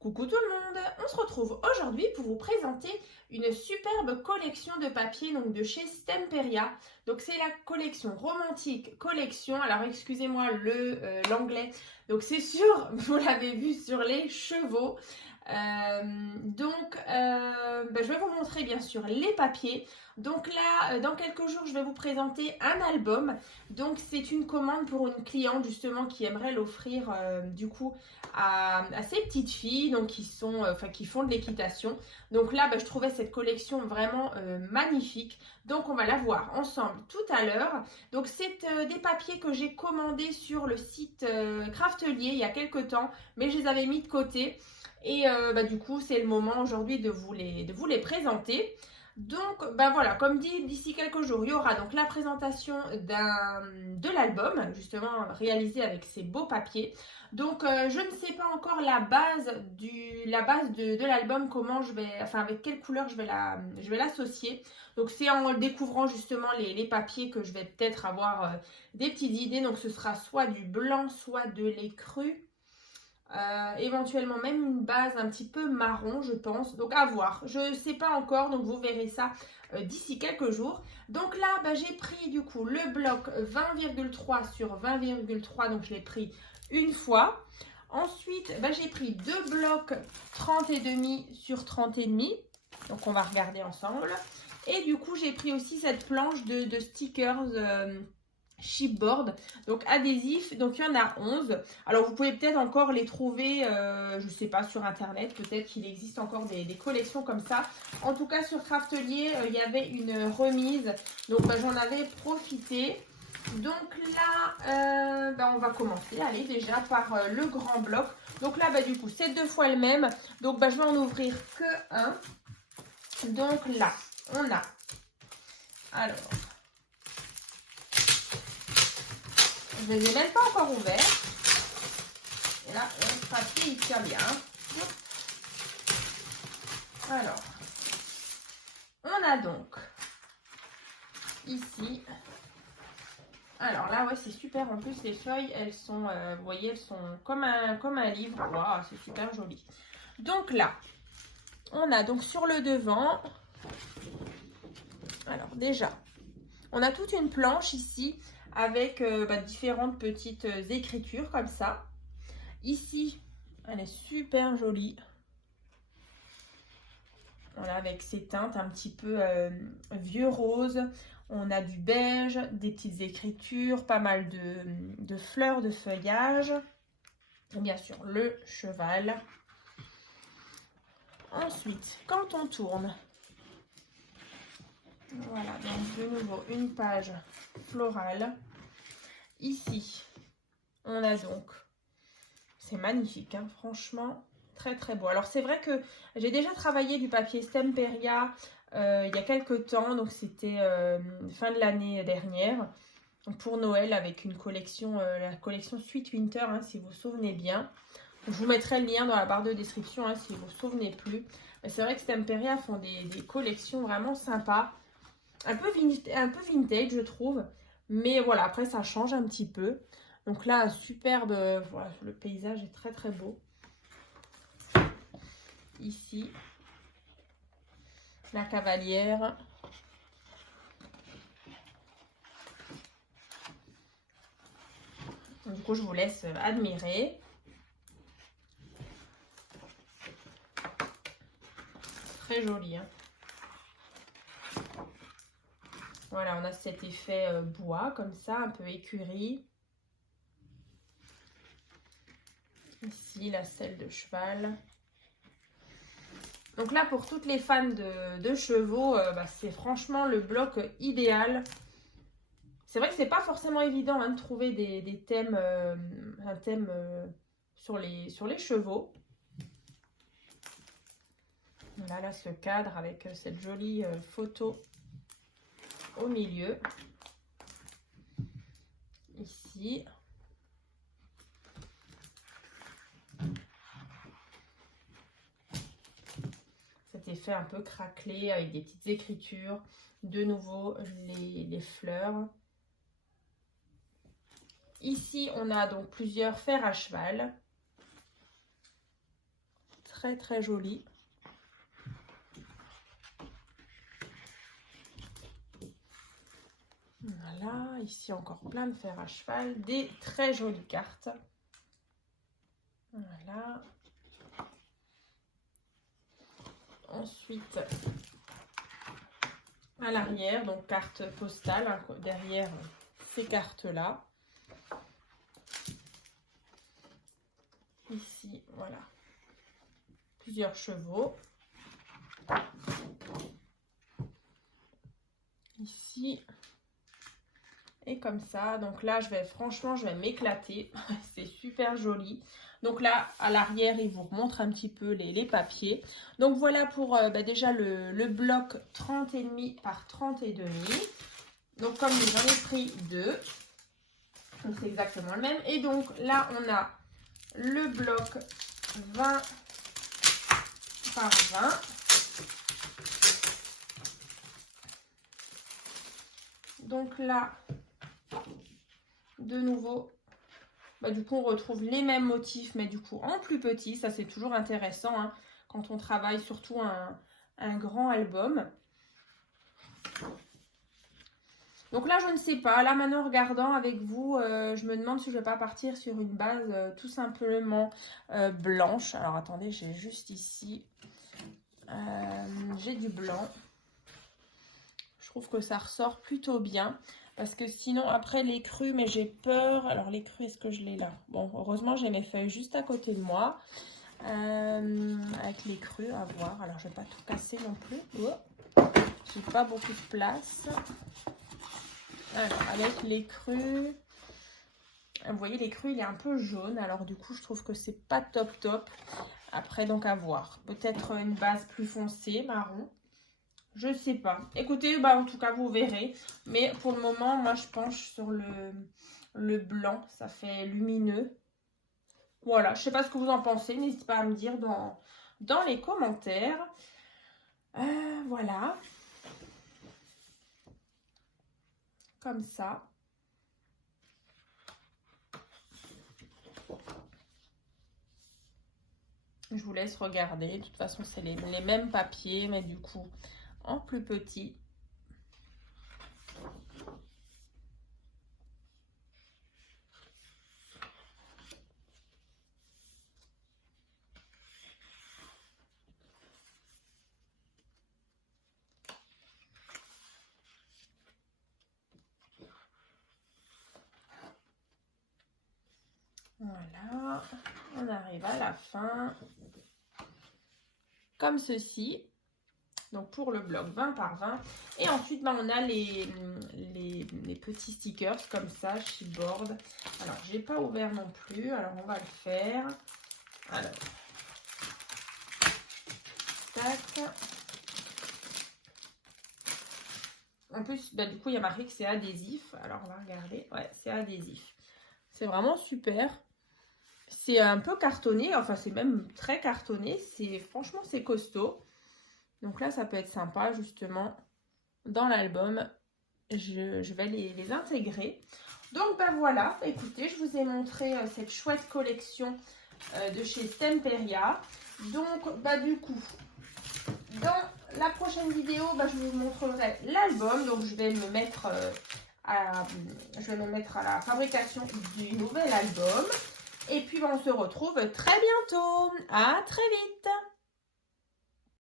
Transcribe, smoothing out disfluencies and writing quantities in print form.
Coucou tout le monde, on se retrouve aujourd'hui pour vous présenter une superbe collection de papiers donc de chez Stemperia. Donc c'est la collection Romantique Collection. Alors excusez-moi l'anglais. Donc c'est sûr, vous l'avez vu sur les chevaux. Je vais vous montrer bien sûr les papiers. Donc là, dans quelques jours, je vais vous présenter un album. Donc c'est une commande pour une cliente justement qui aimerait l'offrir du coup à ces petites filles donc qui font de l'équitation. Donc là, je trouvais cette collection vraiment magnifique. Donc on va la voir ensemble tout à l'heure. Donc c'est des papiers que j'ai commandés sur le site Craftelier il y a quelques temps, mais je les avais mis de côté. Et du coup, c'est le moment aujourd'hui de vous les présenter. Donc, voilà, comme dit, d'ici quelques jours, il y aura donc la présentation de l'album, justement réalisé avec ces beaux papiers. Donc, je ne sais pas encore la base de l'album, comment avec quelle couleur je vais l'associer. Donc, c'est en découvrant justement les papiers que je vais peut-être avoir des petites idées. Donc, ce sera soit du blanc, soit de l'écru. Éventuellement même une base un petit peu marron je pense, donc à voir, je ne sais pas encore, donc vous verrez ça d'ici quelques jours. Donc là j'ai pris du coup le bloc 20,3 sur 20,3, donc je l'ai pris une fois. Ensuite j'ai pris deux blocs 30,5 sur 30,5, donc on va regarder ensemble. Et du coup j'ai pris aussi cette planche de stickers chipboard, donc adhésif. Donc il y en a 11. Alors vous pouvez peut-être encore les trouver, je sais pas, sur internet, peut-être qu'il existe encore des collections comme ça. En tout cas sur Craftelier il y avait une remise, donc j'en avais profité. Donc là on va commencer, allez, déjà par le grand bloc. Donc là du coup c'est deux fois le même, donc je vais en ouvrir que un. Donc là on a, alors je ne les ai même pas encore ouverts. Et là, le papier, il tient bien. Alors, on a donc ici. Alors là, ouais, c'est super. En plus, les feuilles, elles sont, vous voyez, elles sont comme un livre. Waouh, c'est super joli. Donc là, on a donc sur le devant. Alors déjà, on a toute une planche ici avec différentes petites écritures comme ça. Ici, elle est super jolie. Voilà, avec ces teintes un petit peu vieux rose. On a du beige, des petites écritures, pas mal de fleurs de feuillage. Et bien sûr, le cheval. Ensuite, quand on tourne, voilà, donc de nouveau une page florale. Ici, on a donc, c'est magnifique, hein, franchement, très très beau. Alors c'est vrai que j'ai déjà travaillé du papier Stemperia il y a quelques temps, donc c'était fin de l'année dernière, pour Noël, avec une collection, la collection Sweet Winter, hein, si vous vous souvenez bien. Je vous mettrai le lien dans la barre de description hein, si vous ne vous souvenez plus. C'est vrai que Stemperia font des collections vraiment sympas, un peu vintage je trouve, mais voilà, après ça change un petit peu. Donc là, superbe, voilà, le paysage est très très beau. Ici, la cavalière. Du coup, je vous laisse admirer. Très joli. Hein. Voilà, on a cet effet bois, comme ça, un peu écurie. Ici, la selle de cheval. Donc là, pour toutes les fans de chevaux, c'est franchement le bloc idéal. C'est vrai que c'est pas forcément évident hein, de trouver des thèmes, un thème sur les chevaux. Voilà, là, ce cadre avec cette jolie photo au milieu. Ici. Cet effet un peu craquelé avec des petites écritures. De nouveau, les fleurs. Ici, on a donc plusieurs fers à cheval. très très joli. Voilà, ici encore plein de fer à cheval, des très jolies cartes. Voilà. Ensuite, à l'arrière, donc carte postale, hein, derrière ces cartes-là. Ici, voilà, plusieurs chevaux. Ici, et comme ça. Donc là, franchement, je vais m'éclater. C'est super joli. Donc là, à l'arrière, il vous remontre un petit peu les papiers. Donc voilà pour déjà le bloc 30,5 par 30,5. Donc comme j'en ai pris 2. Donc c'est exactement le même. Et donc là, on a le bloc 20 par 20. Donc là, de nouveau, du coup, on retrouve les mêmes motifs, mais du coup en plus petit. Ça, c'est toujours intéressant hein, quand on travaille surtout un grand album. Donc là, je ne sais pas. Là, maintenant, regardant avec vous, je me demande si je ne vais pas partir sur une base tout simplement blanche. Alors, attendez, j'ai juste ici. J'ai du blanc. Je trouve que ça ressort plutôt bien. Parce que sinon, après les crus, mais j'ai peur. Alors, les crus, est-ce que je l'ai là? Bon, heureusement, j'ai mes feuilles juste à côté de moi. Avec les crus, à voir. Alors, je ne vais pas tout casser non plus. Oh. J'ai pas beaucoup de place. Alors, avec les crus, vous voyez, les crus, il est un peu jaune. Alors, du coup, je trouve que c'est pas top top. Après, donc, à voir. Peut-être une base plus foncée, marron. Je sais pas. Écoutez, en tout cas, vous verrez. Mais pour le moment, moi, je penche sur le blanc. Ça fait lumineux. Voilà, je sais pas ce que vous en pensez. N'hésitez pas à me dire dans les commentaires. Voilà. Comme ça. Je vous laisse regarder. De toute façon, c'est les mêmes papiers, mais du coup, en plus petit. Voilà, on arrive à la fin, comme ceci, donc pour le bloc 20 par 20. Et ensuite, on a les petits stickers comme ça, chipboard. Alors, j'ai pas ouvert non plus, alors on va le faire. Alors, tac. En plus, du coup, il y a marqué que c'est adhésif. Alors, on va regarder. Ouais, c'est adhésif. C'est vraiment super. C'est un peu cartonné, enfin c'est même très cartonné, franchement c'est costaud. Donc là ça peut être sympa justement dans l'album, je vais les intégrer. Donc voilà, écoutez, je vous ai montré cette chouette collection de chez Stemperia. Donc du coup, dans la prochaine vidéo, je vous montrerai l'album. Donc je vais me mettre à la fabrication du nouvel album. Et puis, on se retrouve très bientôt. À très vite.